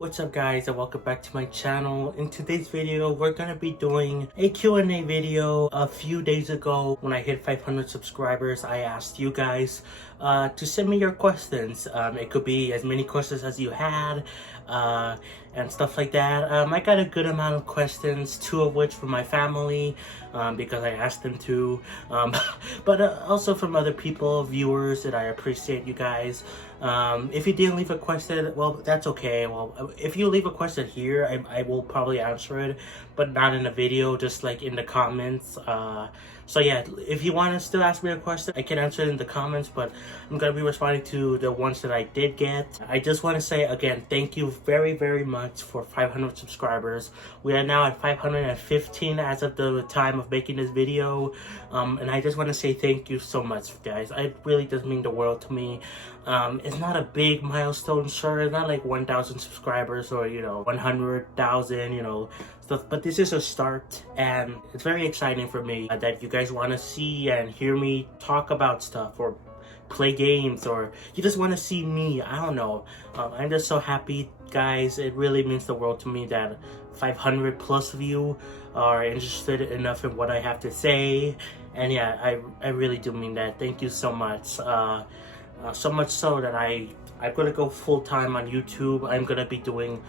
What's up guys, and welcome back to my channel. In today's video, we're gonna be doing a Q&A video. A few days ago, when I hit 500 subscribers, I asked you guys to send me your questions. It could be as many questions as you had, and stuff like that. I got a good amount of questions, 2 of which from my family, because I asked them to, but also from other people, viewers, that I appreciate you guys. If you didn't leave a question, well, that's okay. Well, if you leave a question here, I will probably answer it, but not in a video, just like in the comments. So yeah, if you want to still ask me a question, I can answer it in the comments, but I'm gonna be responding to the ones that I did get. I just want to say again, thank you very much for 500 subscribers. We are now at 515 as of the time of making this video, and I just want to say thank you so much, guys. It really does mean the world to me. It's not a big milestone, sure, it's not like 1,000 subscribers or 100,000 stuff, but this is a start, and it's very exciting for me that you guys want to see and hear me talk about stuff or play games, or you just want to see me. I don't know. I'm just so happy, guys. It really means the world to me that 500 plus of you are interested enough in what I have to say, and yeah, I really do mean that. Thank you so much. So much so that I'm gonna go full-time on YouTube. I'm gonna be doing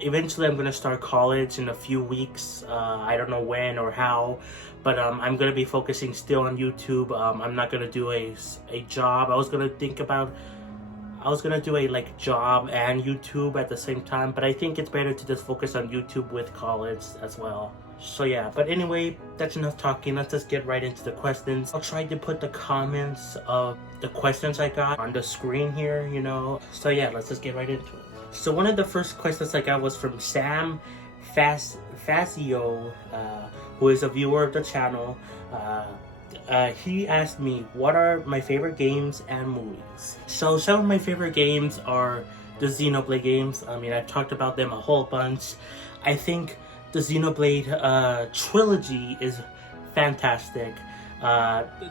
eventually I'm gonna start college in a few weeks. I don't know when or how, but I'm gonna be focusing still on YouTube. I'm not gonna do a job. I was gonna do a job and YouTube at the same time, but I think it's better to just focus on YouTube with college as well. So yeah, but anyway, that's enough talking. Let's just get right into the questions. I'll try to put the comments of the questions I got on the screen here, So yeah, let's just get right into it. So one of the first questions I got was from Sam Fazio, who is a viewer of the channel. He asked me, what are my favorite games and movies? So some of my favorite games are the Xenoblade games. I mean, I've talked about them a whole bunch. I think the Xenoblade trilogy is fantastic.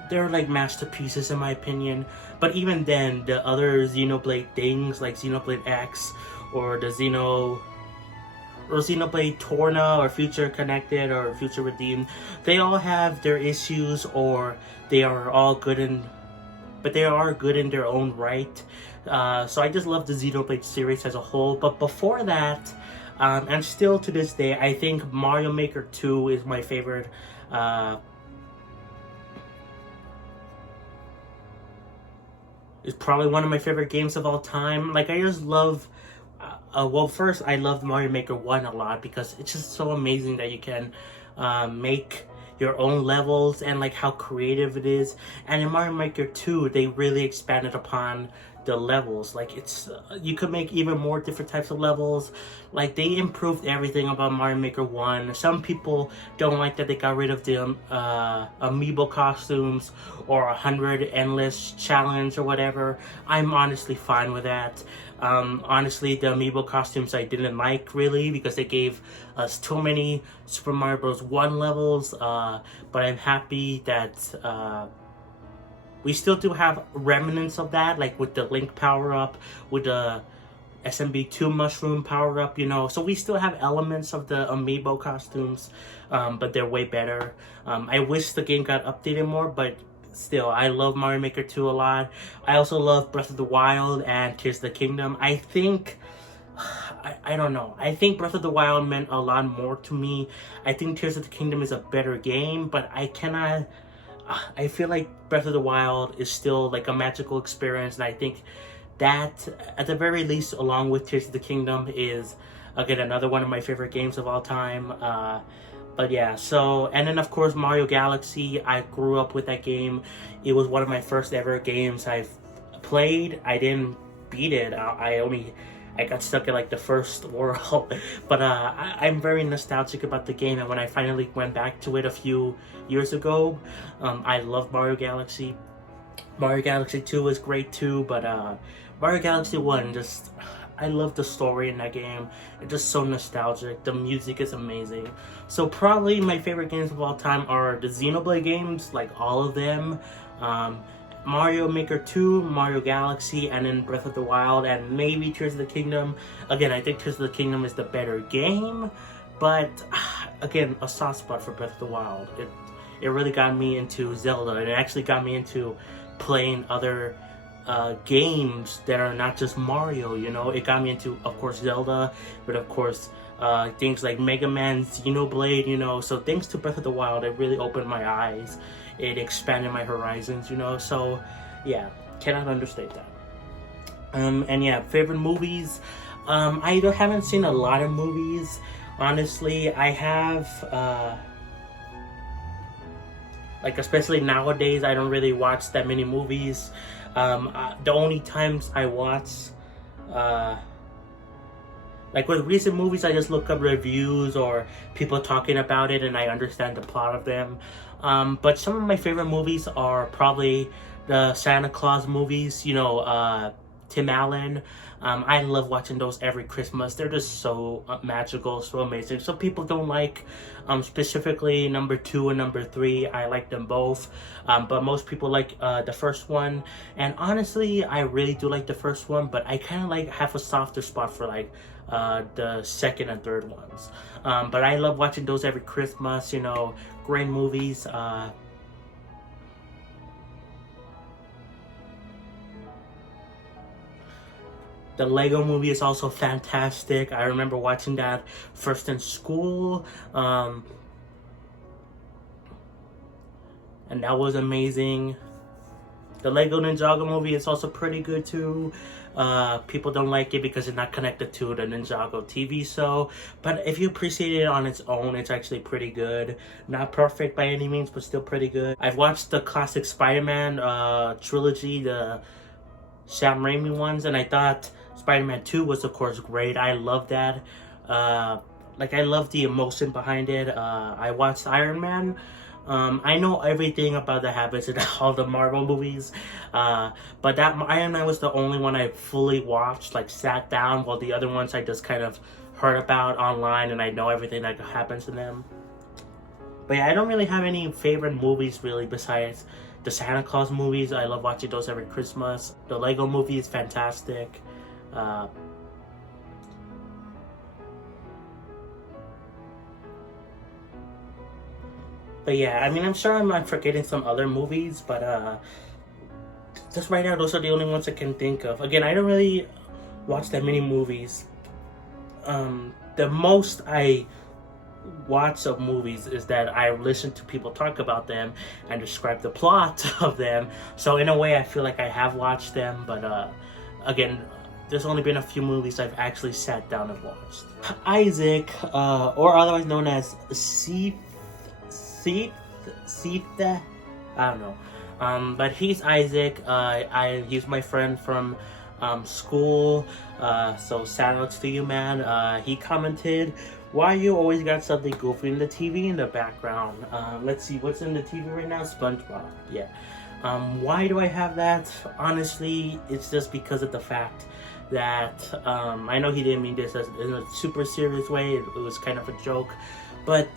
They're like masterpieces in my opinion, but even then, the other Xenoblade things like Xenoblade X or the Xenoblade Torna or Future Connected or Future Redeemed, they all have their issues, or they are all good but they are good in their own right. So I just love the Xenoblade series as a whole. But before that, and still to this day, I think Mario Maker 2 is my favorite. It's probably one of my favorite games of all time. Like, I just love. Well, first, I loved Mario Maker 1 a lot because it's just so amazing that you can make your own levels and like how creative it is. And in Mario Maker 2, they really expanded upon the levels. Like, it's you could make even more different types of levels. Like, they improved everything about Mario Maker 1. Some people don't like that they got rid of the amiibo costumes or 100 endless challenge or whatever. I'm honestly fine with that. Honestly, the amiibo costumes I didn't like really because they gave us too many Super Mario Bros. 1 levels, but I'm happy that we still do have remnants of that, like with the Link power-up, with the SMB2 mushroom power-up, So we still have elements of the amiibo costumes, but they're way better. I wish the game got updated more, but still, I love Mario Maker 2 a lot. I also love Breath of the Wild and Tears of the Kingdom. I think, I don't know. I think Breath of the Wild meant a lot more to me. I think Tears of the Kingdom is a better game, but I feel like Breath of the Wild is still like a magical experience, and I think that, at the very least, along with Tears of the Kingdom, is, again, another one of my favorite games of all time. But yeah, so, and then of course Mario Galaxy, I grew up with that game. It was one of my first ever games I've played. I didn't beat it. I got stuck in like the first world, but I'm very nostalgic about the game, and when I finally went back to it a few years ago, I love Mario Galaxy. Mario Galaxy 2 is great too, but Mario Galaxy 1, just, I love the story in that game. It's just so nostalgic. The music is amazing. So probably my favorite games of all time are the Xenoblade games, like all of them. Mario Maker 2, Mario Galaxy, and then Breath of the Wild, and maybe Tears of the Kingdom. Again, I think Tears of the Kingdom is the better game, but again, a soft spot for Breath of the Wild. It really got me into Zelda, and it actually got me into playing other games that are not just Mario, you know. It got me into, of course, Zelda, but of course, things like Mega Man, Xenoblade, you know. So thanks to Breath of the Wild, it really opened my eyes. It expanded my horizons, you know. So yeah, cannot understate that. And yeah, favorite movies. I haven't seen a lot of movies. Honestly, I have like, especially nowadays, I don't really watch that many movies. The only times I watch, like with recent movies, I just look up reviews or people talking about it and I understand the plot of them. But some of my favorite movies are probably the Santa Claus movies, you know, Tim Allen. I love watching those every Christmas. They're just so magical, so amazing. Some people don't like specifically number 2 and number 3. I like them both. But most people like the first one. And honestly, I really do like the first one, but I kind of like have a softer spot for like the second and third ones. But I love watching those every Christmas, you know, great movies. The Lego movie is also fantastic. I remember watching that first in school. And that was amazing. The Lego Ninjago movie is also pretty good too. People don't like it because it's not connected to the Ninjago TV show. But if you appreciate it on its own, it's actually pretty good. Not perfect by any means, but still pretty good. I've watched the classic Spider-Man trilogy, the Sam Raimi ones, and I thought Spider-Man 2 was, of course, great. I love that. Like, I love the emotion behind it. I watched Iron Man. I know everything about the habits in all the Marvel movies. But that Iron Man was the only one I fully watched, like, sat down, while the other ones I just kind of heard about online and I know everything that happens in them. But yeah, I don't really have any favorite movies, really, besides the Santa Claus movies. I love watching those every Christmas. The Lego movie is fantastic. But yeah, I mean, I'm sure I'm not forgetting some other movies, but just right now, those are the only ones I can think of. Again, I don't really watch that many movies. The most I watch of movies is that I listen to people talk about them and describe the plot of them. So in a way, I feel like I have watched them, but again, there's only been a few movies I've actually sat down and watched. Isaac, or otherwise known as Seath, I don't know. But he's Isaac. He's my friend from school. So shout outs to you, man. He commented, "Why you always got something goofy in the TV in the background?" Let's see, what's in the TV right now? SpongeBob. Yeah. Why do I have that? Honestly, it's just because of the fact that I know he didn't mean this as in a super serious way. It was kind of a joke, but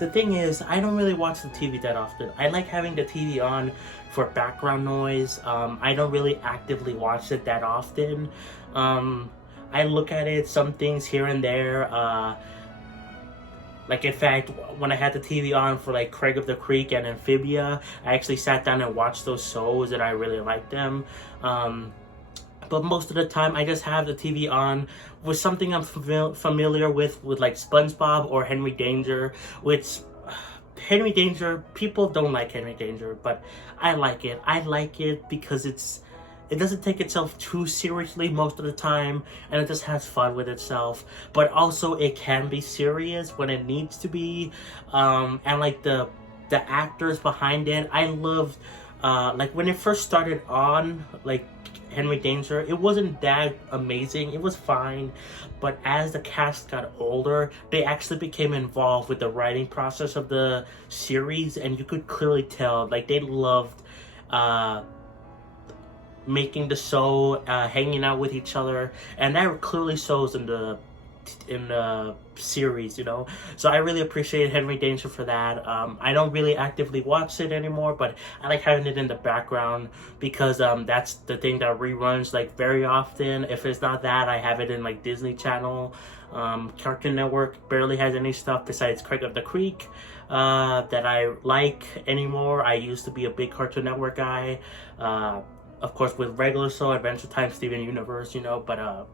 the thing is, I don't really watch the TV that often. I like having the TV on for background noise. I don't really actively watch it that often. I look at it, some things here and there. Like, in fact, when I had the TV on for like Craig of the Creek and Amphibia, I actually sat down and watched those shows and I really liked them. But most of the time, I just have the TV on with something I'm familiar with like SpongeBob or Henry Danger, which Henry Danger, people don't like Henry Danger, but I like it. I like it because it doesn't take itself too seriously most of the time, and it just has fun with itself. But also, it can be serious when it needs to be, and like the actors behind it, I loved. Like when it first started on, like Henry Danger, it wasn't that amazing. It was fine, but as the cast got older, they actually became involved with the writing process of the series, and you could clearly tell, like, they loved making the show, hanging out with each other, and that clearly shows in the in the series, you know. So I really appreciate Henry Danger for that. I don't really actively watch it anymore, but I like having it in the background because that's the thing that reruns like very often. If it's not that, I have it in like Disney Channel. Cartoon Network barely has any stuff besides Craig of the Creek that I like anymore. I used to be a big Cartoon Network guy. Of course, with regular show, Adventure Time, Steven Universe, you know, but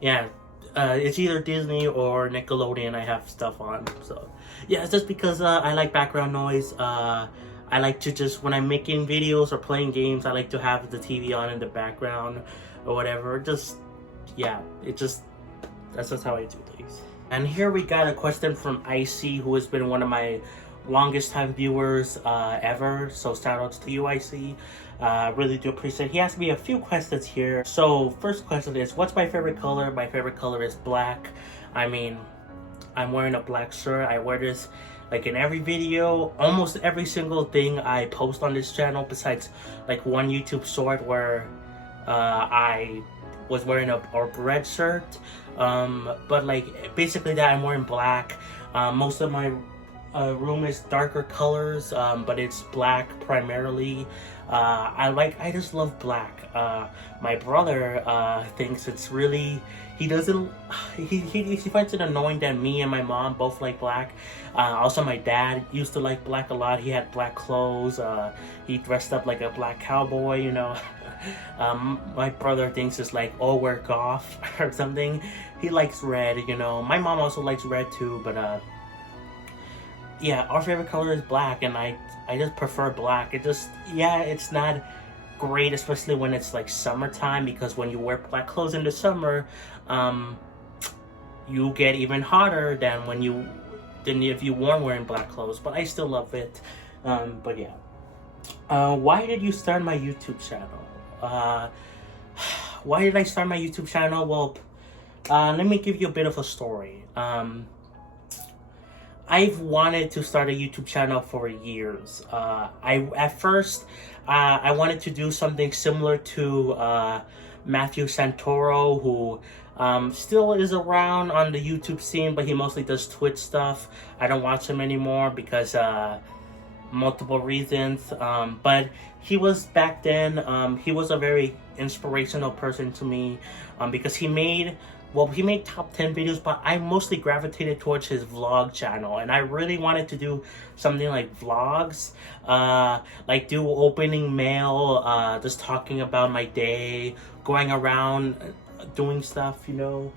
yeah, it's either Disney or Nickelodeon I have stuff on. So yeah, it's just because I like background noise. I like to just, when I'm making videos or playing games, I like to have the TV on in the background or whatever. Just, yeah, that's just how I do things. And here we got a question from IC, who has been one of my longest time viewers ever. So shout outs to you, IC. Really do appreciate it. He asked me a few questions here. So first question is, what's my favorite color? My favorite color is black. I mean, I'm wearing a black shirt. I wear this like in every video, almost every single thing I post on this channel, besides like one YouTube short where I was wearing a red shirt. But like basically that, I'm wearing black. Most of my room is darker colors, but it's black primarily. I just love black. My brother thinks it's really, he finds it annoying that me and my mom both like black. Also my dad used to like black a lot. He had black clothes. He dressed up like a black cowboy, you know. My brother thinks it's like, oh, we're goth or something. He likes red, you know. My mom also likes red too, but yeah, our favorite color is black, and I just prefer black. It just, yeah, it's not great, especially when it's like summertime, because when you wear black clothes in the summer, you get even hotter than if you weren't wearing black clothes. But I still love it. But yeah, why did you start my YouTube channel? Why did I start my YouTube channel? Well, let me give you a bit of a story. I've wanted to start a YouTube channel for years. At first, I wanted to do something similar to Matthew Santoro, who still is around on the YouTube scene, but he mostly does Twitch stuff. I don't watch him anymore because multiple reasons. But he was, back then, he was a very inspirational person to me because he made top 10 videos, but I mostly gravitated towards his vlog channel, and I really wanted to do something like vlogs, like do opening mail, just talking about my day, going around doing stuff, you know.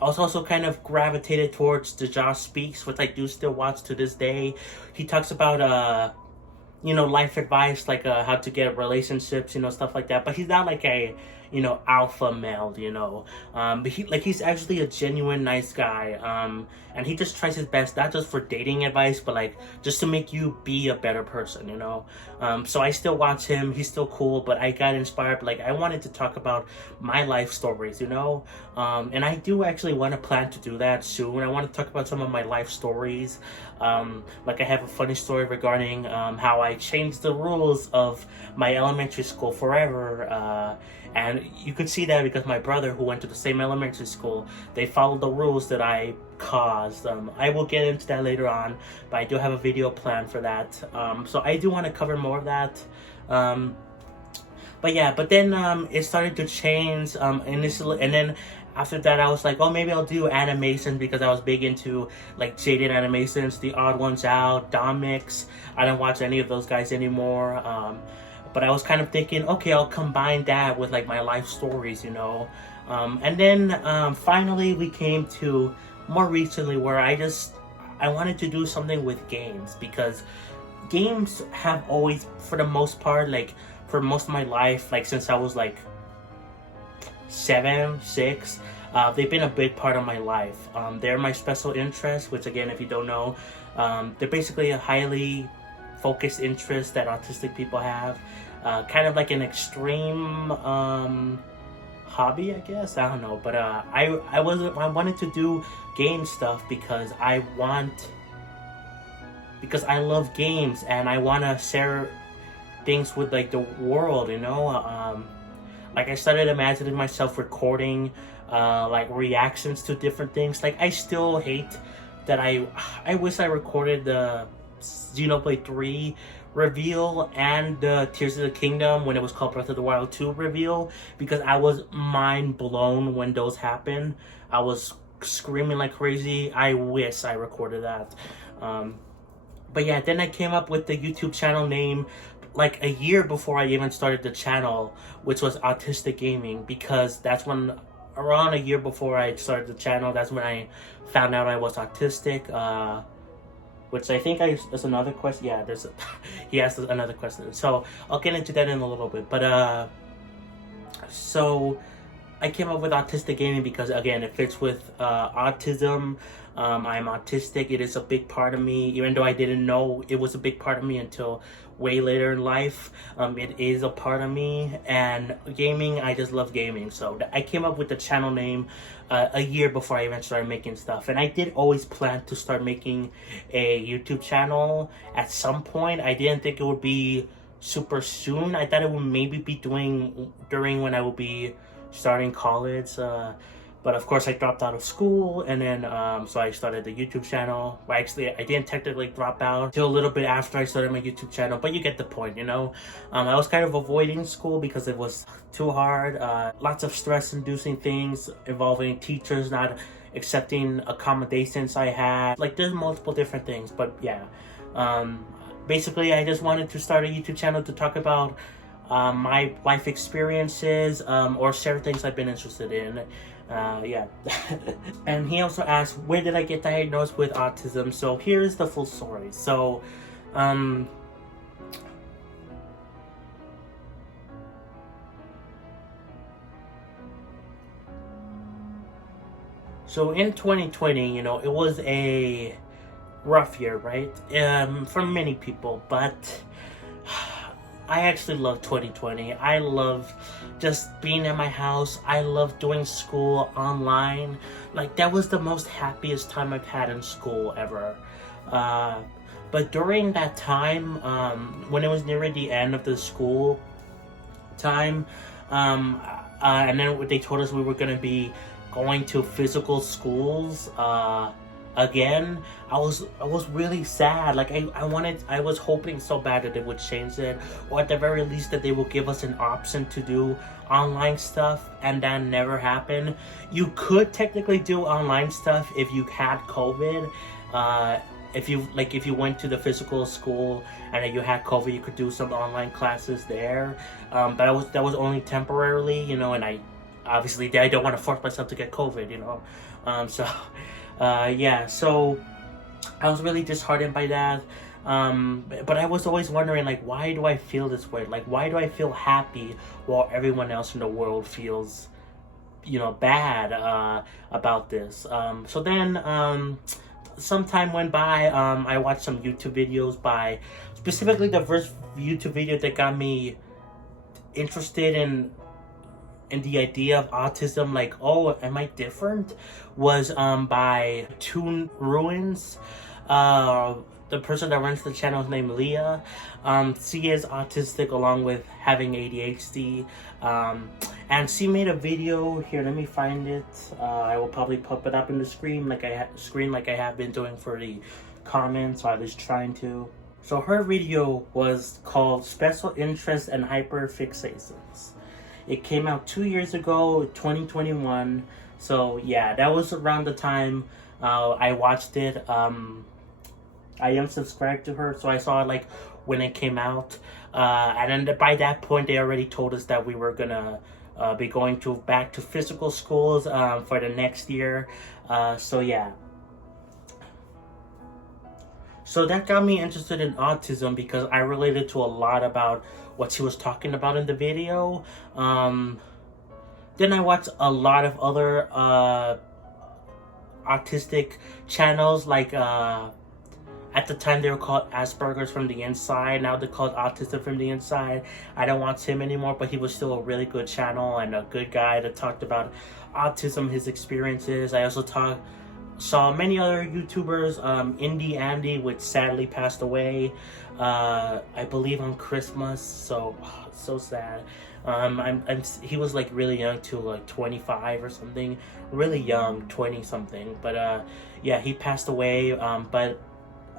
I was also kind of gravitated towards the Josh Speaks, which I do still watch to this day. He talks about you know, life advice, like how to get relationships, you know, stuff like that. But he's not like a, you know, alpha male, you know. But he's actually a genuine nice guy. And he just tries his best, not just for dating advice, but like just to make you be a better person, you know. So I still watch him. He's still cool, but I got inspired. Like, I wanted to talk about my life stories, you know. And I do actually want to plan to do that soon. I want to talk about some of my life stories. Like, I have a funny story regarding how I changed the rules of my elementary school forever. And you could see that because my brother, who went to the same elementary school, they followed the rules that I caused. I will get into that later on, but I do have a video planned for that. So I do want to cover more of that. But yeah, but then it started to change initially, and then after that I was like, oh, maybe I'll do animations, because I was big into like Jaded Animations, The Odd Ones Out, Domix. I don't watch any of those guys anymore. But I was kind of thinking, okay, I'll combine that with like my life stories, you know. And then finally we came to more recently where I wanted to do something with games, because games have always, for the most part, like for most of my life, like since I was like 7, 6, they've been a big part of my life. They're my special interest, which again, if you don't know, they're basically a highly focused interest that autistic people have. Kind of like an extreme hobby, I guess. I don't know, but I wanted to do game stuff because I love games and I want to share things with like the world, you know. Like I started imagining myself recording like reactions to different things. Like I still hate that I wish I recorded the Xenoblade 3 reveal and the Tears of the Kingdom when it was called Breath of the Wild 2 reveal, because I was mind blown when those happened. I was screaming like crazy. I wish I recorded that. But yeah, then I came up with the YouTube channel name like a year before I even started the channel, which was Autistic Gaming, because that's when, around a year before I started the channel, that's when I found out I was autistic. Which I think there's another question. Yeah, he asked another question. So I'll get into that in a little bit. But so I came up with Autistic Gaming because, again, it fits with autism. I'm autistic. It is a big part of me, even though I didn't know it was a big part of me until way later in life. It is a part of me, and gaming, I just love gaming. So I came up with the channel name a year before I even started making stuff. And I did always plan to start making a YouTube channel at some point. I didn't think it would be super soon. I thought it would maybe be during when I would be starting college. But of course I dropped out of school, and then so I started the YouTube channel. Well, actually, I didn't technically drop out till a little bit after I started my YouTube channel, but you get the point, you know. I was kind of avoiding school because it was too hard. Lots of stress-inducing things involving teachers not accepting accommodations I had. Like, there's multiple different things, but yeah. Basically, I just wanted to start a YouTube channel to talk about my life experiences or share things I've been interested in. Yeah. And he also asked, where did I get diagnosed with autism? So here's the full story. So in 2020, you know, it was a rough year, right? For many people, but I actually love 2020. I love just being in my house. I love doing school online. Like, that was the most happiest time I've had in school ever. But during that time, when it was near the end of the school time, and then they told us we were going to be going to physical schools again, I was really sad. Like, I was hoping so bad that they would change it, or at the very least that they will give us an option to do online stuff, and that never happened. You could technically do online stuff if you had COVID. If you went to the physical school and you had COVID, you could do some online classes there. But that was only temporarily, you know, and I don't want to force myself to get COVID, you know. Yeah, so I was really disheartened by that. But I was always wondering, like, why do I feel this way? Like, why do I feel happy while everyone else in the world feels, you know, bad about this? So then some time went by. I watched some YouTube videos by, specifically the first YouTube video that got me interested in the idea of autism, like, oh, am I different, was by Toon Ruins. The person that runs the channel is named Leah. She is autistic along with having ADHD. And she made a video. Here, let me find it. I will probably pop it up in the screen like I have been doing for the comments, or at least trying to. So her video was called Special Interests and Hyperfixations. It came out 2 years ago, 2021. So yeah, that was around the time I watched it. I am subscribed to her, so I saw it like when it came out. And then by that point, they already told us that we were gonna be going back to physical schools for the next year. So yeah. So that got me interested in autism because I related to a lot about what she was talking about in the video. Then I watched a lot of other autistic channels, like at the time they were called Asperger's from the Inside. Now they're called Autism from the Inside. I don't watch him anymore, but he was still a really good channel and a good guy that talked about autism, his experiences. I also saw many other YouTubers, Indie Andy, which sadly passed away, I believe on Christmas, so sad. He was like really young too, like 25 or something, really young, 20 something. But yeah, he passed away. But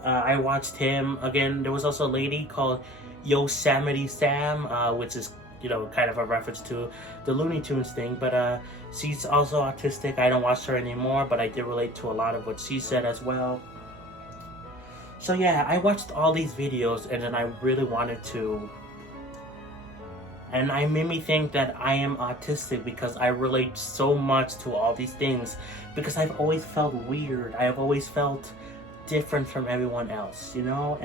I watched him again. There was also a lady called Yosemite Sam, which is, you know, kind of a reference to the Looney Tunes thing. But she's also autistic. I don't watch her anymore, but I did relate to a lot of what she said as well. So yeah, I watched all these videos, and then I really wanted to, and it made me think that I am autistic because I relate so much to all these things, because I've always felt weird. I have always felt different from everyone else, you know.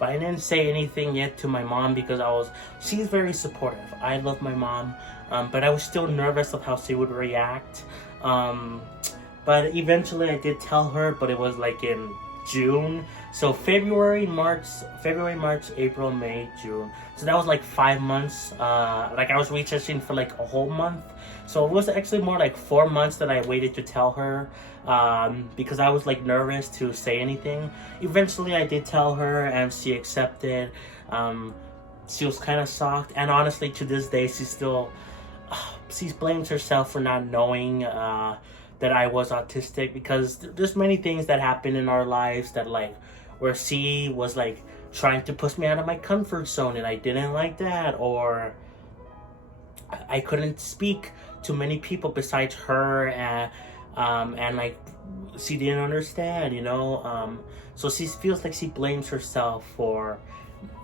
But I didn't say anything yet to my mom because she's very supportive. I love my mom, but I was still nervous of how she would react. But eventually I did tell her, but it was like in June. So February, March, April, May, June. So that was like 5 months. Like I was researching for like a whole month. So it was actually more like 4 months that I waited to tell her, because I was like nervous to say anything. Eventually I did tell her, and she accepted. She was kind of shocked, and honestly to this day she blames herself for not knowing that I was autistic, because there's many things that happen in our lives that like where she was like trying to push me out of my comfort zone, and I didn't like that, or I couldn't speak to many people besides her, and like she didn't understand, you know. So she feels like she blames herself for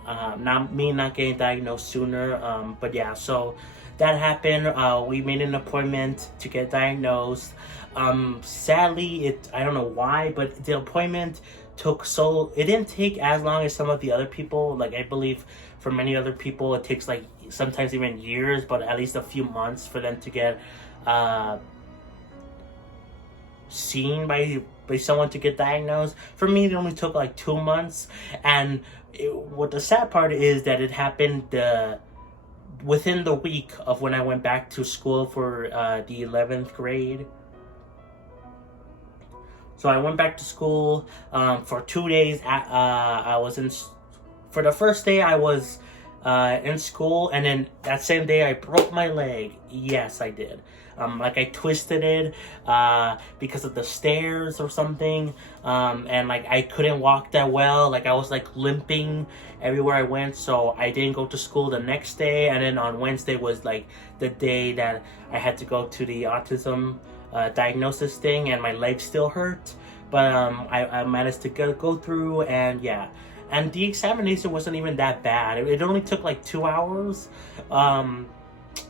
not getting diagnosed sooner. But yeah, so that happened. We made an appointment to get diagnosed. Sadly, I don't know why, but the appointment it didn't take as long as some of the other people. Like I believe for many other people it takes like sometimes even years, but at least a few months for them to get seen by someone to get diagnosed. For me, it only took like 2 months, and what the sad part is that it happened within the week of when I went back to school for the 11th grade. So I went back to school for 2 days. I was for the first day I was in school, and then that same day I broke my leg. Yes, I did. Like I twisted it because of the stairs or something, and like I couldn't walk that well. Like I was like limping everywhere I went, so I didn't go to school the next day. And then on Wednesday was like the day that I had to go to the autism diagnosis thing, and my leg still hurt, but I managed to go through, and yeah. And the examination wasn't even that bad. It only took like 2 hours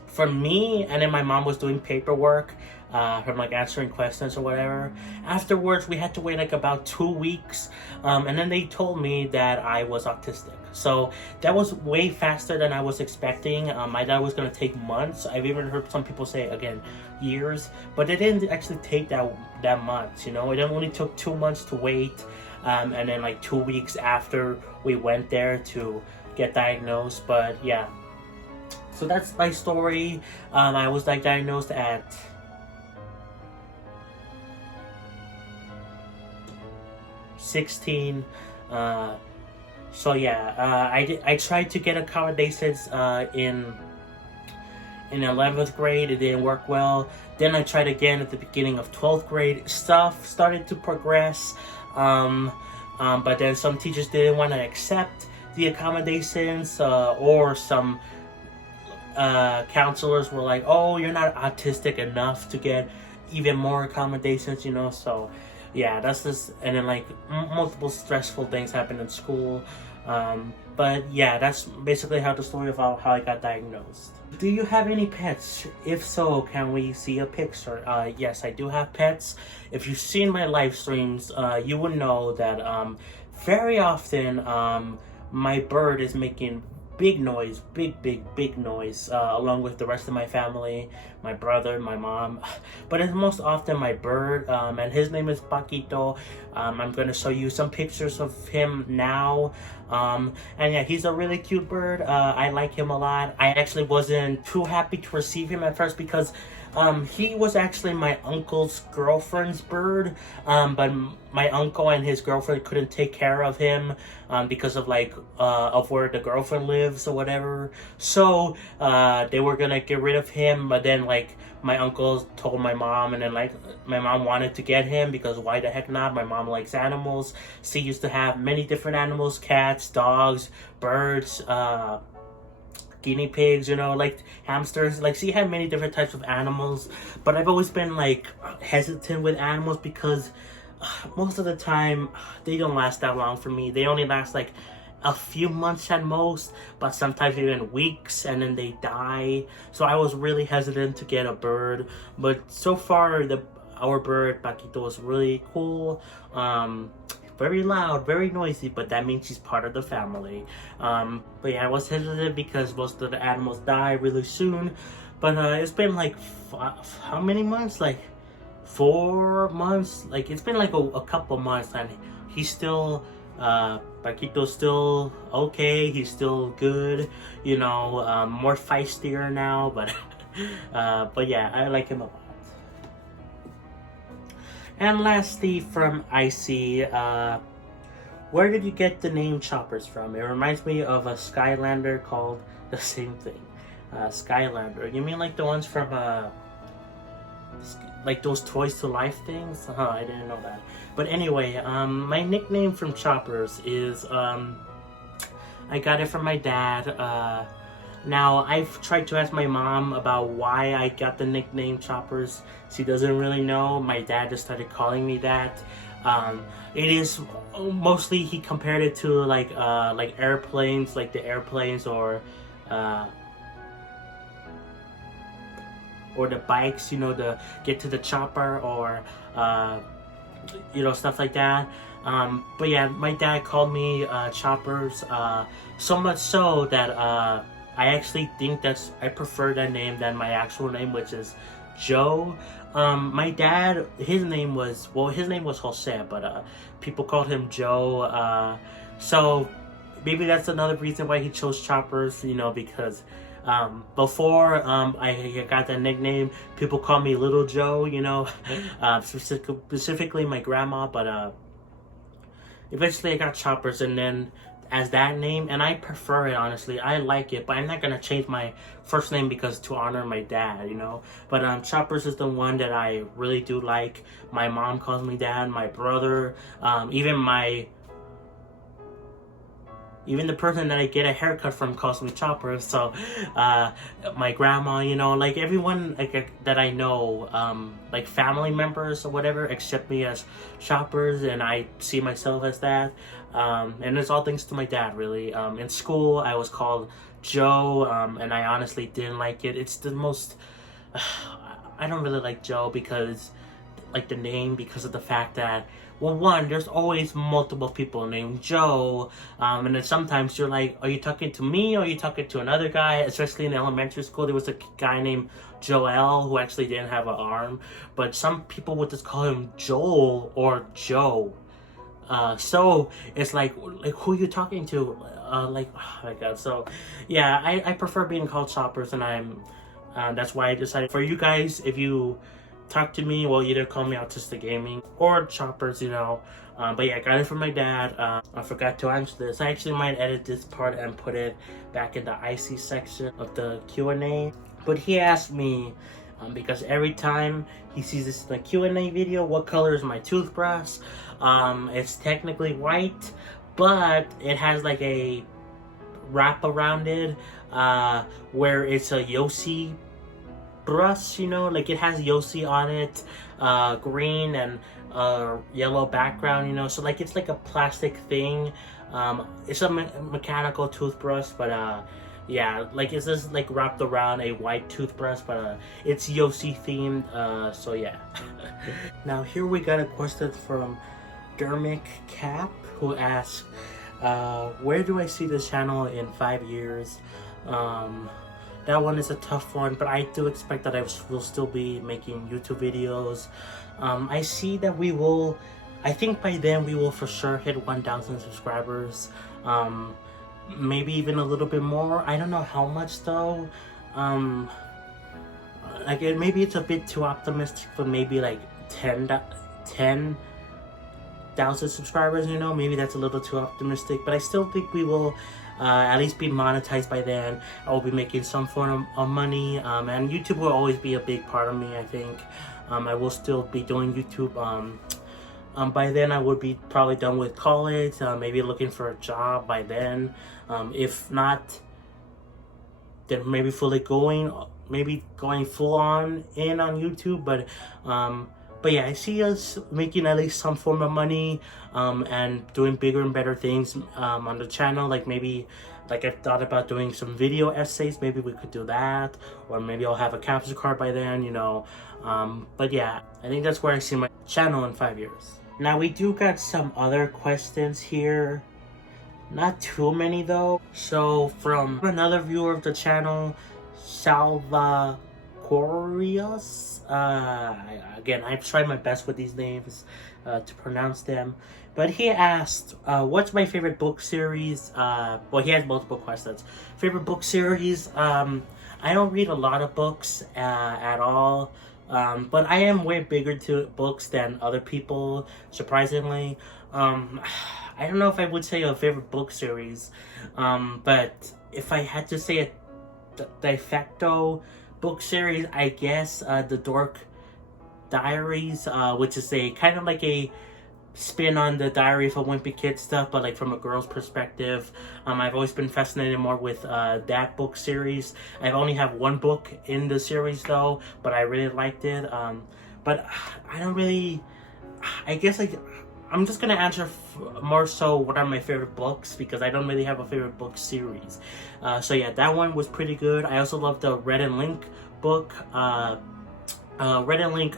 for me, and then my mom was doing paperwork from like answering questions or whatever. Afterwards, we had to wait like about 2 weeks, and then they told me that I was autistic. So that was way faster than I was expecting. I thought it was going to take months. I've even heard some people say, again, years, but it didn't actually take that much, you know. It only took 2 months to wait, and then like 2 weeks after we went there to get diagnosed. But yeah, so that's my story. I was like diagnosed at 16. So yeah, I tried to get accommodations in 11th grade. It didn't work well. Then I tried again at the beginning of 12th grade. Stuff started to progress, but then some teachers didn't want to accept the accommodations, or some counselors were like, oh, you're not autistic enough to get even more accommodations, you know. So yeah, that's just, and then like multiple stressful things happened in school. But yeah, that's basically how the story of how I got diagnosed. Do you have any pets? If so, can we see a picture? Yes, I do have pets. If you've seen my live streams, you would know that very often my bird is making big noise, big noise, along with the rest of my family, my brother, my mom. But it's most often my bird, and his name is Paquito. I'm going to show you some pictures of him now. And yeah, he's a really cute bird. I like him a lot. I actually wasn't too happy to receive him at first because He was actually my uncle's girlfriend's bird, but my uncle and his girlfriend couldn't take care of him because of of where the girlfriend lives or whatever. So they were gonna get rid of him, but then like my uncle told my mom, and then like my mom wanted to get him because why the heck not? My mom likes animals. She used to have many different animals: cats, dogs, birds, guinea pigs, you know, like hamsters. Like she had many different types of animals, but I've always been like hesitant with animals because most of the time they don't last that long for me. They only last like a few months at most, but sometimes even weeks, and then they die. So I was really hesitant to get a bird, but so far our bird Paquito was really cool. Very loud, very noisy, but that means she's part of the family. But yeah, I was hesitant because most of the animals die really soon. But it's been like how many months? Like 4 months. Like it's been like a couple months, and he's still Paquito's still okay. He's still good. You know, more feistier now, but but yeah, I like him a lot. And lastly, from Icy, where did you get the name Choppers from? It reminds me of a Skylander called the same thing. Skylander. You mean like the ones from, like those Toys to Life things? I didn't know that. But anyway, my nickname from Choppers is, I got it from my dad. Now, I've tried to ask my mom about why I got the nickname Choppers. She doesn't really know. My dad just started calling me that. It is mostly he compared it to like airplanes, like the airplanes or the bikes, you know, to get to the chopper or you know, stuff like that. But yeah, my dad called me Choppers, so much so that I actually think I prefer that name than my actual name, which is Joe. My dad, his name was Jose, but people called him Joe. So maybe that's another reason why he chose Choppers, you know, because before I got that nickname, people called me Little Joe, you know, specifically my grandma, but eventually I got Choppers, and then as that name, and I prefer it, honestly. I like it, but I'm not gonna change my first name because to honor my dad, you know. But Choppers is the one that I really do like. My mom calls me dad, my brother, even the person that I get a haircut from calls me Choppers. So my grandma, you know, like everyone that I know, like family members or whatever, accept me as Choppers, and I see myself as that. And it's all thanks to my dad, really. In school, I was called Joe, and I honestly didn't like it. It's the most... I don't really like Joe because... like the name, because of the fact that, well, one, there's always multiple people named Joe, and then sometimes you're like, are you talking to me or are you talking to another guy? Especially in elementary school, there was a guy named Joel who actually didn't have an arm, but some people would just call him Joel or Joe. So it's like who are you talking to? Like, oh my god. So yeah, I prefer being called Choppers, and that's why I decided for you guys, if you talk to me, well, either call me Autistic Gaming or Choppers, you know. But yeah, I got it from my dad. I forgot to answer this. I actually might edit this part and put it back in the IC section of the Q&A. But he asked me, because every time he sees this in the Q&A video, what color is my toothbrush? It's technically white, but it has like a wrap around it, where it's a Yossi brush, you know, like it has Yossi on it, green and yellow background, you know, so like it's like a plastic thing. It's a mechanical toothbrush, but yeah, like it's just like wrapped around a white toothbrush, but it's Yossi themed, so yeah. Now here we got a question from Dermic Cap, who asks, where do I see this channel in 5 years? That one is a tough one, but I do expect that I will still be making YouTube videos. I see that I think by then we will for sure hit 1,000 subscribers. Maybe even a little bit more. I don't know how much though. like maybe it's a bit too optimistic for maybe like 10,000 subscribers, you know, maybe that's a little too optimistic, but I still think we will at least be monetized by then. I will be making some form of money, and YouTube will always be a big part of me, I think. I will still be doing YouTube. By then I would be probably done with college, maybe looking for a job by then. If not, then maybe maybe going full on in on YouTube, but yeah, I see us making at least some form of money, and doing bigger and better things on the channel. Like maybe, like I've thought about doing some video essays. Maybe we could do that, or maybe I'll have a capture card by then, you know. But yeah, I think that's where I see my channel in 5 years. Now we do got some other questions here. Not too many though. So from another viewer of the channel, Salva Corius. Again, I've tried my best with these names to pronounce them. But he asked, what's my favorite book series? Well, he has multiple questions. Favorite book series? I don't read a lot of books at all. But I am way bigger to books than other people, surprisingly. I don't know if I would say a favorite book series, but if I had to say a de facto book series, I guess The Dork Diaries, which is a kind of like a spin on the Diary of a Wimpy Kid stuff, but like from a girl's perspective. I've always been fascinated more with that book series. I only have one book in the series though, but I really liked it. But I don't really, I guess I'm just gonna answer more so what are my favorite books, because I don't really have a favorite book series. So yeah, that one was pretty good. I also love the Red and Link book. Red and Link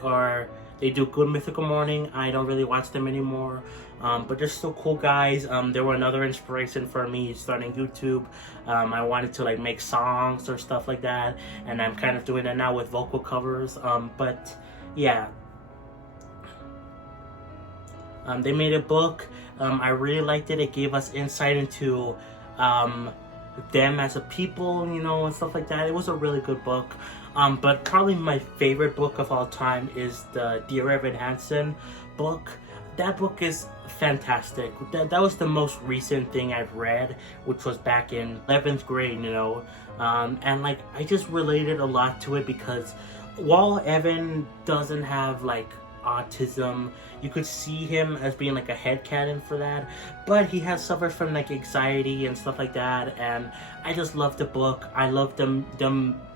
they do Good Mythical Morning. I don't really watch them anymore, but they're still cool guys. They were another inspiration for me starting YouTube. I wanted to like make songs or stuff like that, and I'm kind of doing that now with vocal covers. But yeah. They made a book. I really liked it. It gave us insight into them as a people, you know, and stuff like that. It was a really good book. But probably my favorite book of all time is the Dear Evan Hansen book. That book is fantastic. That was the most recent thing I've read, which was back in 11th grade, you know. And like, I just related a lot to it because while Evan doesn't have like autism, you could see him as being like a headcanon for that, but he has suffered from like anxiety and stuff like that, and I just love the book. I love them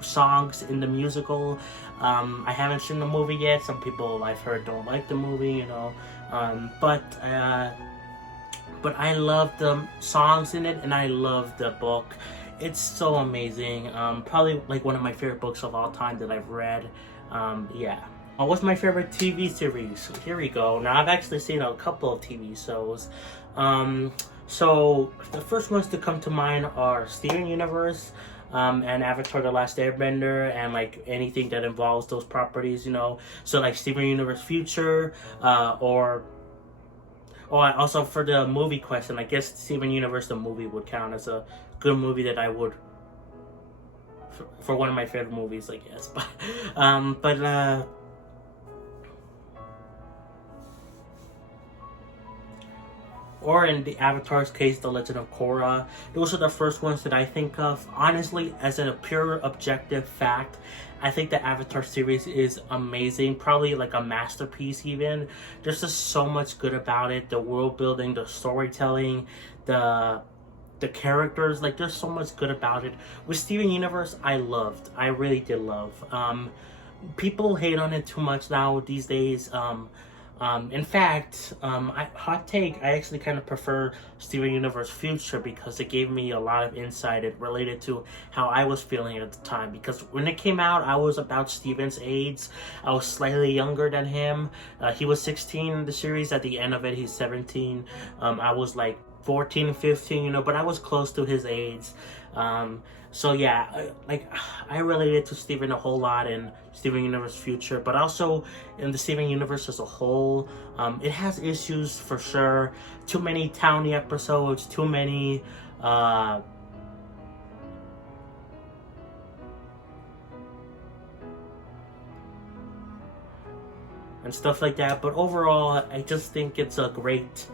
songs in the musical. I haven't seen the movie yet. Some people I've heard don't like the movie, you know, but I love the songs in it, and I love the book. It's so amazing. Probably like one of my favorite books of all time that I've read. Yeah. What's my favorite TV series? Here we go. Now, I've actually seen a couple of TV shows. So, the first ones to come to mind are Steven Universe, and Avatar The Last Airbender, and like anything that involves those properties, you know. So, like Steven Universe Future, also for the movie question, I guess Steven Universe the movie would count as a good movie that I would, for one of my favorite movies, I guess. Or in the Avatar's case, The Legend of Korra. Those are the first ones that I think of. Honestly, as a pure objective fact, I think the Avatar series is amazing. Probably like a masterpiece even. There's just so much good about it. The world building, the storytelling, the characters. Like, there's so much good about it. With Steven Universe, I really did love. People hate on it too much now these days. In fact, hot take, I actually kind of prefer Steven Universe Future because it gave me a lot of insight. It related to how I was feeling at the time, because when it came out, I was about Steven's age. I was slightly younger than him. He was 16 in the series. At the end of it, he's 17. I was like 14, 15, you know, but I was close to his age. So yeah, I related to Steven a whole lot in Steven Universe Future, but also in the Steven Universe as a whole. It has issues for sure. Too many towny episodes, too many and stuff like that. But overall, I just think it's a great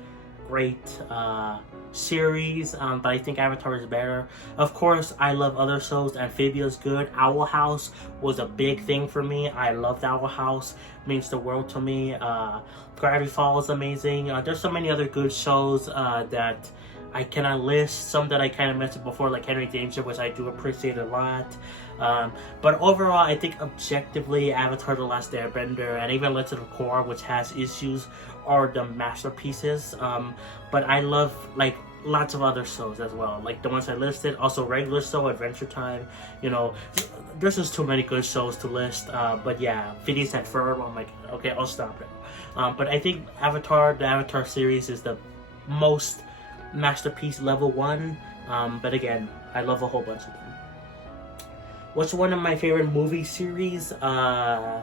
series, but I think Avatar is better. Of course, I love other shows. Amphibia's good. Owl House was a big thing for me. I loved Owl House. It means the world to me. Gravity Falls is amazing. There's so many other good shows that I cannot list. Some that I kind of mentioned before, like Henry Danger, which I do appreciate a lot. But overall, I think objectively, Avatar: The Last Airbender and even Legend of Korra, which has issues, are the masterpieces. But I love like lots of other shows as well, like the ones I listed. Also, regular show, Adventure Time. You know, there's just too many good shows to list. But yeah, Phineas and Ferb. I'm like, okay, I'll stop it. But I think Avatar, the Avatar series, is the most masterpiece level 1. But again, I love a whole bunch of them. What's one of my favorite movie series? I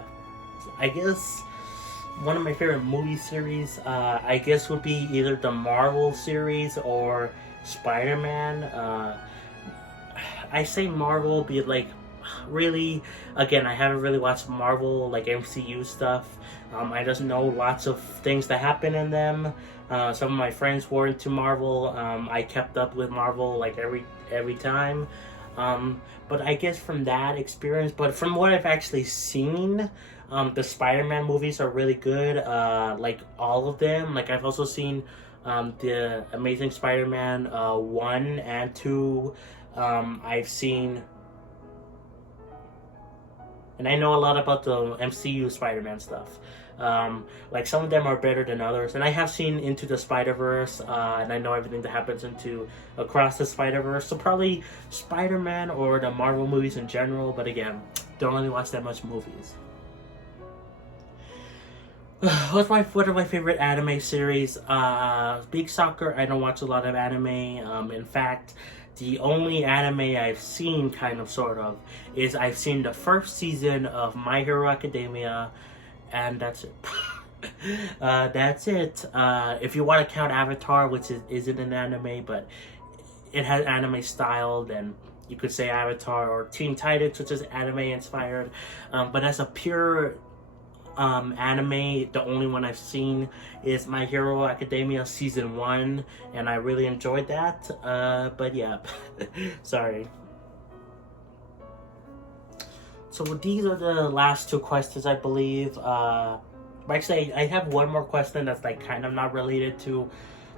guess one of my favorite movie series, I guess, would be either the Marvel series or Spider-Man. I say Marvel, be like, really, again, I haven't really watched Marvel, like MCU stuff. I just know lots of things that happen in them. Some of my friends were into Marvel. I kept up with Marvel like every time. But I guess from that experience, but from what I've actually seen, the Spider-Man movies are really good. Like all of them. Like I've also seen the Amazing Spider-Man 1 and 2. I've seen, and I know a lot about the MCU Spider-Man stuff. Like some of them are better than others, and I have seen Into the Spider-Verse, and I know everything that happens across the Spider-Verse. So probably Spider-Man or the Marvel movies in general. But again, don't really watch that much movies. What are my favorite anime series? Big Soccer. I don't watch a lot of anime. In fact, the only anime I've seen, kind of, sort of, is I've seen the first season of My Hero Academia, and that's it. That's it. If you want to count Avatar, which isn't an anime, but it has anime style, then you could say Avatar, or Teen Titans, which is anime inspired. But as a pure anime, the only one I've seen is My Hero Academia Season 1, and I really enjoyed that. But yeah, sorry. So these are the last 2 questions, I believe. Actually, I have one more question that's like kind of not related to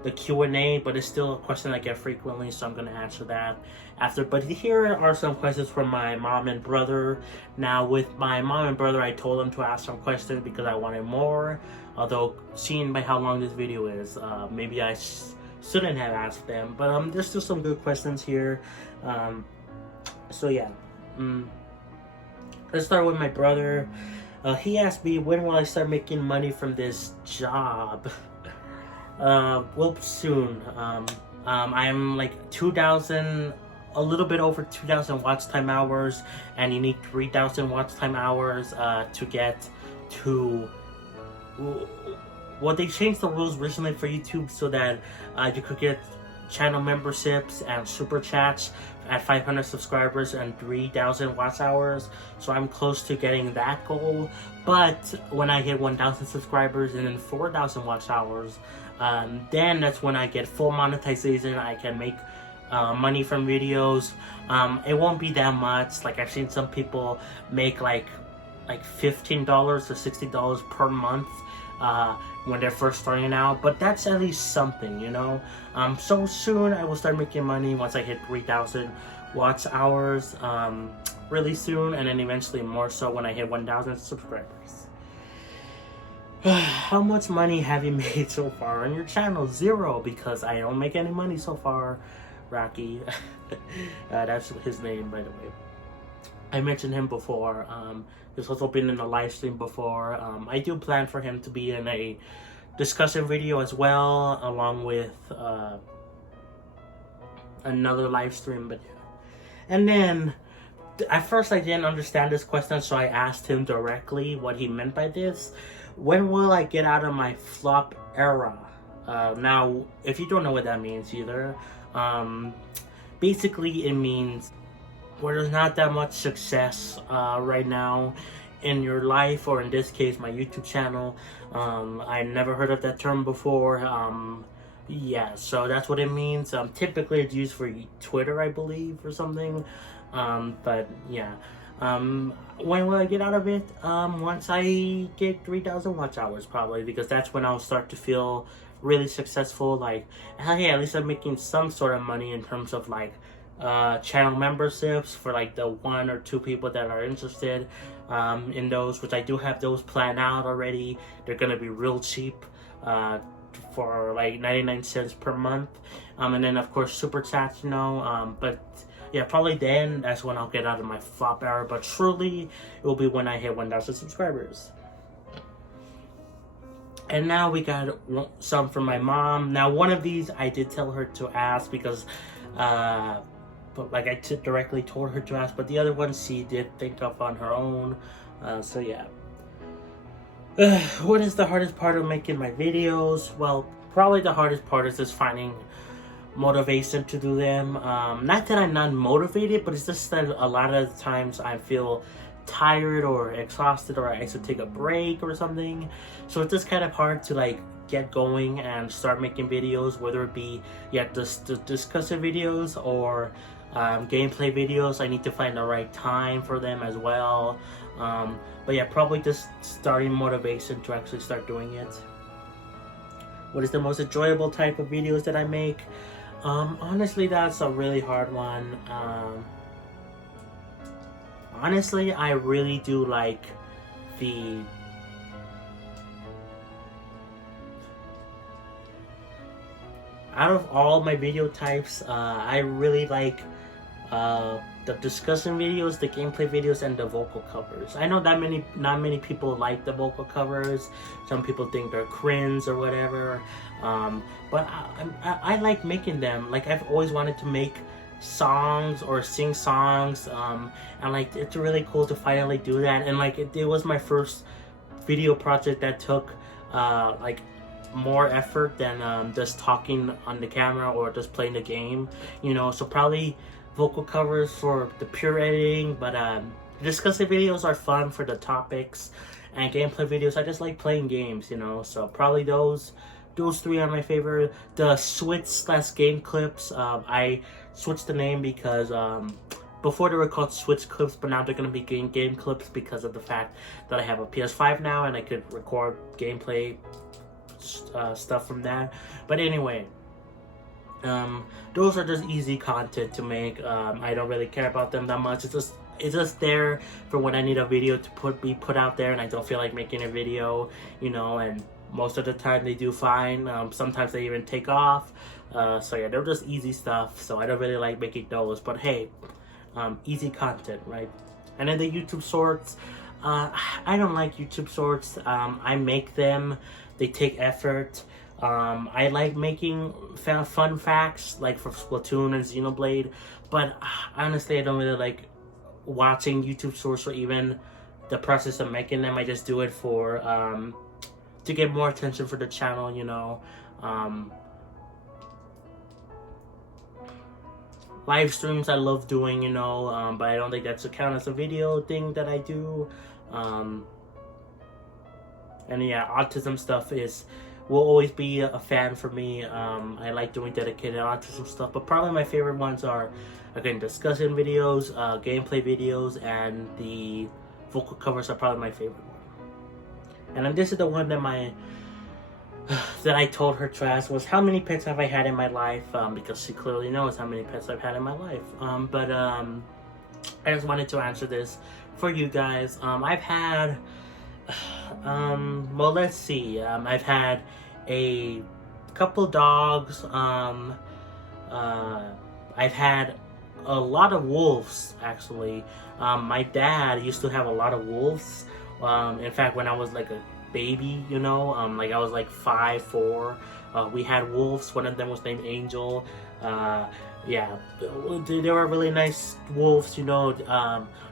the Q&A, but it's still a question I get frequently, so I'm going to answer that after. But here are some questions from my mom and brother. Now, with my mom and brother, I told them to ask some questions because I wanted more. Although, seeing by how long this video is, maybe I shouldn't have asked them. But there's still some good questions here. So yeah. Let's start with my brother. He asked me, when will I start making money from this job? Well, soon. I'm like 2,000, a little bit over 2,000 watch time hours, and you need 3,000 watch time hours to get to. Well, they changed the rules recently for YouTube so that you could get channel memberships and super chats at 500 subscribers and 3,000 watch hours. So I'm close to getting that goal. But when I hit 1,000 subscribers and then 4,000 watch hours, then that's when I get full monetization. I can make money from videos. It won't be that much. Like, I've seen some people make like $15 to $60 per month when they're first starting out, but that's at least something, you know. So soon I will start making money once I hit 3,000 watch hours, really soon, and then eventually more so when I hit 1,000 subscribers. How much money have you made so far on your channel? 0, because I don't make any money so far. Rocky, that's his name, by the way. I mentioned him before. He's also been in a live stream before. I do plan for him to be in a discussion video as well, along with another live stream. But yeah. And then at first I didn't understand this question, so I asked him directly what he meant by this. When will I get out of my flop era? Now, if you don't know what that means either, basically it means where there's not that much success right now in your life, or in this case my YouTube channel. I never heard of that term before. Yeah, so that's what it means. Typically it's used for Twitter, I believe, or something. But yeah. When will I get out of it? Once I get 3,000 watch hours, probably, because that's when I'll start to feel really successful. Like, hey, at least I'm making some sort of money in terms of like channel memberships for like the 1 or 2 people that are interested in those, which I do have those planned out already. They're gonna be real cheap, for like 99 cents per month, and then of course super chats, but yeah, probably then that's when I'll get out of my flop era, but truly it will be when I hit 1,000 subscribers. And now we got some from my mom. Now one of these I did tell her to ask, because but like I directly told her to ask, but the other one she did think of on her own. So yeah. What is the hardest part of making my videos? Well, probably the hardest part is just finding motivation to do them. Not that I'm not motivated, but it's just that a lot of times I feel tired or exhausted, or I should take a break or something. So it's just kind of hard to like get going and start making videos, whether it be just discussion videos or gameplay videos. I need to find the right time for them as well. But yeah, probably just starting motivation to actually start doing it. What is the most enjoyable type of videos that I make? Honestly, that's a really hard one. Honestly, I really do like the out of all my video types, I really like the discussion videos, the gameplay videos, and the vocal covers. I know that not many people like the vocal covers. Some people think they're cringe or whatever. But I like making them. Like, I've always wanted to make songs or sing songs, and like it's really cool to finally do that. And like it was my first video project that took like more effort than just talking on the camera or just playing the game, so probably vocal covers for the pure editing. But discussing videos are fun for the topics, and gameplay videos, I just like playing games, so probably those 3 are my favorite. The Switch/game clips, I switched the name because before they were called Switch clips, but now they're going to be game clips, because of the fact that I have a PS5 now and I could record gameplay stuff from that. But anyway, those are just easy content to make. I don't really care about them that much. It's just there for when I need a video to be put out there and I don't feel like making a video, and most of the time they do fine. Sometimes they even take off. So yeah, they're just easy stuff, so I don't really like making those, but hey, easy content, right? And then the YouTube shorts, I don't like YouTube shorts. I make them, they take effort. I like making fun facts, like for Splatoon and Xenoblade, but honestly, I don't really like watching YouTube shorts or even the process of making them. I just do it for to get more attention for the channel, live streams I love doing, but I don't think that's a count as a video thing that I do. And yeah, autism stuff will always be a fan for me. I like doing dedicated autism stuff, but probably my favorite ones are, again, discussion videos, gameplay videos, and the vocal covers are probably my favorite one. And then this is the one that I told her to ask, was how many pets have I had in my life, because she clearly knows how many pets I've had in my life. But I just wanted to answer this for you guys. I've had well, let's see, I've had a couple dogs. I've had a lot of wolves, actually. My dad used to have a lot of wolves. In fact, when I was like a baby, like I was like 5, 4, we had wolves. One of them was named Angel. Yeah, they were really nice wolves,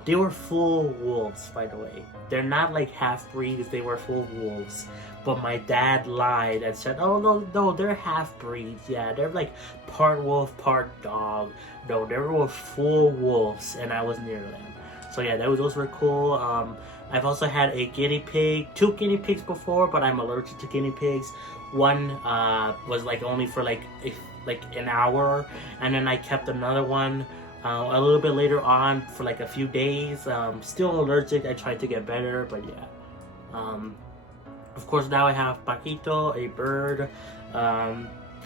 they were full wolves, by the way. They're not like half breeds, they were full wolves. But my dad lied and said, oh no, they're half breeds. Yeah, they're like part wolf, part dog. No, they were full wolves, and I was near them. So yeah, those were cool. I've also had a guinea pig, 2 guinea pigs before, but I'm allergic to guinea pigs. One was like only for like an hour, and then I kept another one a little bit later on for like a few days. Still allergic. I tried to get better, but yeah. Of course, now I have Paquito, a bird.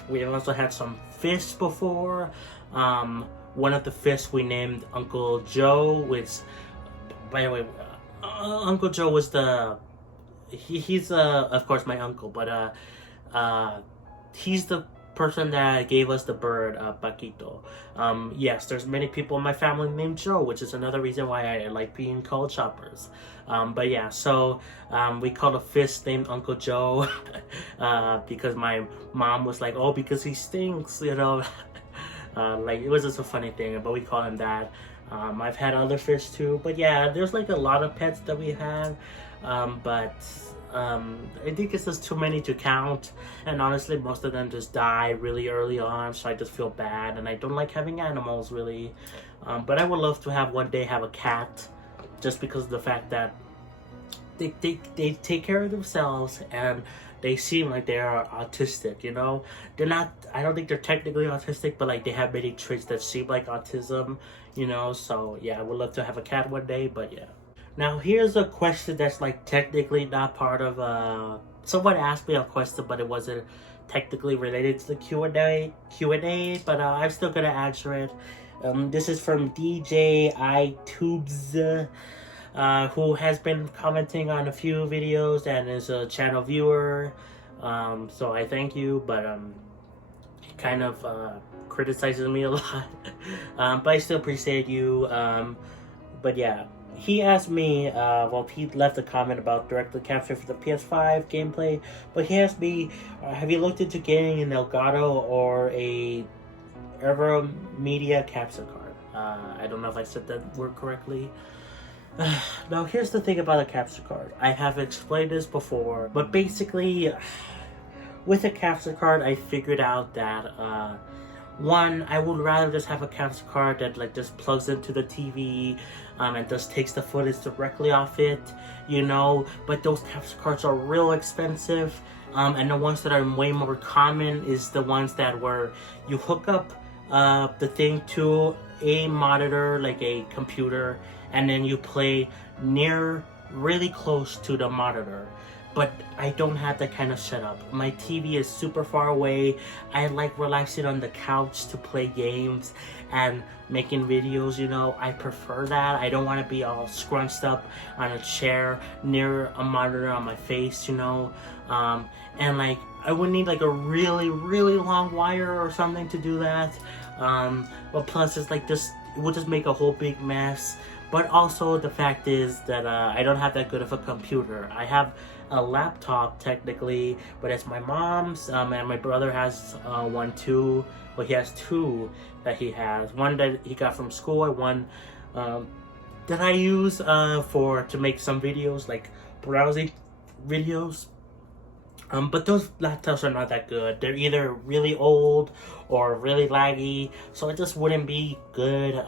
We have also had some fish before. One of the fish we named Uncle Joe, which, by the way, Uncle Joe was he's of course my uncle, but he's the person that gave us the bird, Paquito. Yes, there's many people in my family named Joe, which is another reason why I like being called choppers. But yeah, so we called a fish named Uncle Joe because my mom was like, oh, because he stinks, you know. Like, it was just a funny thing, but we call him that. I've had other fish too, but yeah, there's like a lot of pets that we have, but I think it's just too many to count, and honestly most of them just die really early on, so I just feel bad, and I don't like having animals really. But I would love to one day have a cat, just because of the fact that they take care of themselves, and they seem like they are autistic, you know? They're not, I don't think they're technically autistic, but like they have many traits that seem like autism, you know? So yeah, I would love to have a cat one day, but yeah. Now here's a question that's like technically not part of, someone asked me a question, but it wasn't technically related to the Q&A, but I'm still gonna answer it. This is from DJ iTubes, who has been commenting on a few videos and is a channel viewer. So I thank you, but he kind of criticizes me a lot. But I still appreciate you. But yeah, he asked me, well, he left a comment about directly capture for the PS5 gameplay, but he asked me, have you looked into getting an Elgato or a Media capture card? I don't know if I said that word correctly. Now here's the thing about a capture card. I have explained this before, but basically with a capture card I figured out that one, I would rather just have a capture card that like just plugs into the TV and just takes the footage directly off it, you know. But those capture cards are real expensive, and the ones that are way more common is the ones that where you hook up the thing to a monitor, like a computer, and then you play really close to the monitor. But I don't have that kind of setup. My TV is super far away. I like relaxing on the couch to play games and making videos, you know. I prefer that. I don't want to be all scrunched up on a chair near a monitor on my face, you know. And like, I would need like a really long wire or something to do that. But plus it's like this, it would just make a whole big mess. But also the fact is that I don't have that good of a computer. I have a laptop technically, but it's my mom's, and my brother has one too. Well, he has 2 that he has. One that he got from school, and one that I use to make some videos, like browsing videos. But those laptops are not that good. They're either really old or really laggy, so it just wouldn't be good.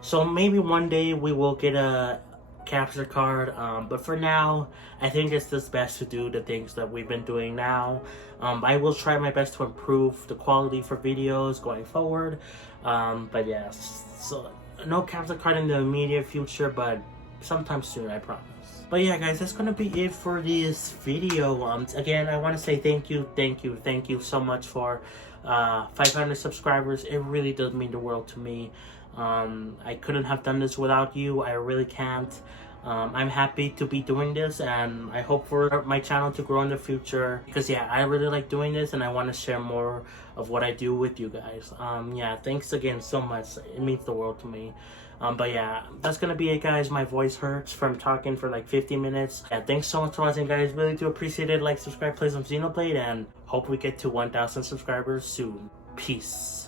So maybe one day we will get a capture card, but for now I think it's just best to do the things that we've been doing now. I will try my best to improve the quality for videos going forward, but yeah, so no capture card in the immediate future, but sometime soon, I promise. But yeah guys, that's gonna be it for this video. Again, I want to say thank you so much for 500 subscribers. It really does mean the world to me. I couldn't have done this without you. I really can't. I'm happy to be doing this, and I hope for my channel to grow in the future, because yeah, I really like doing this and I want to share more of what I do with you guys. Yeah, thanks again so much. It means the world to me. But yeah, that's gonna be it guys. My voice hurts from talking for like 50 minutes. Yeah, thanks so much for watching guys. Really do appreciate it. Like, subscribe, play some Xenoblade, and hope we get to 1,000 subscribers soon. Peace.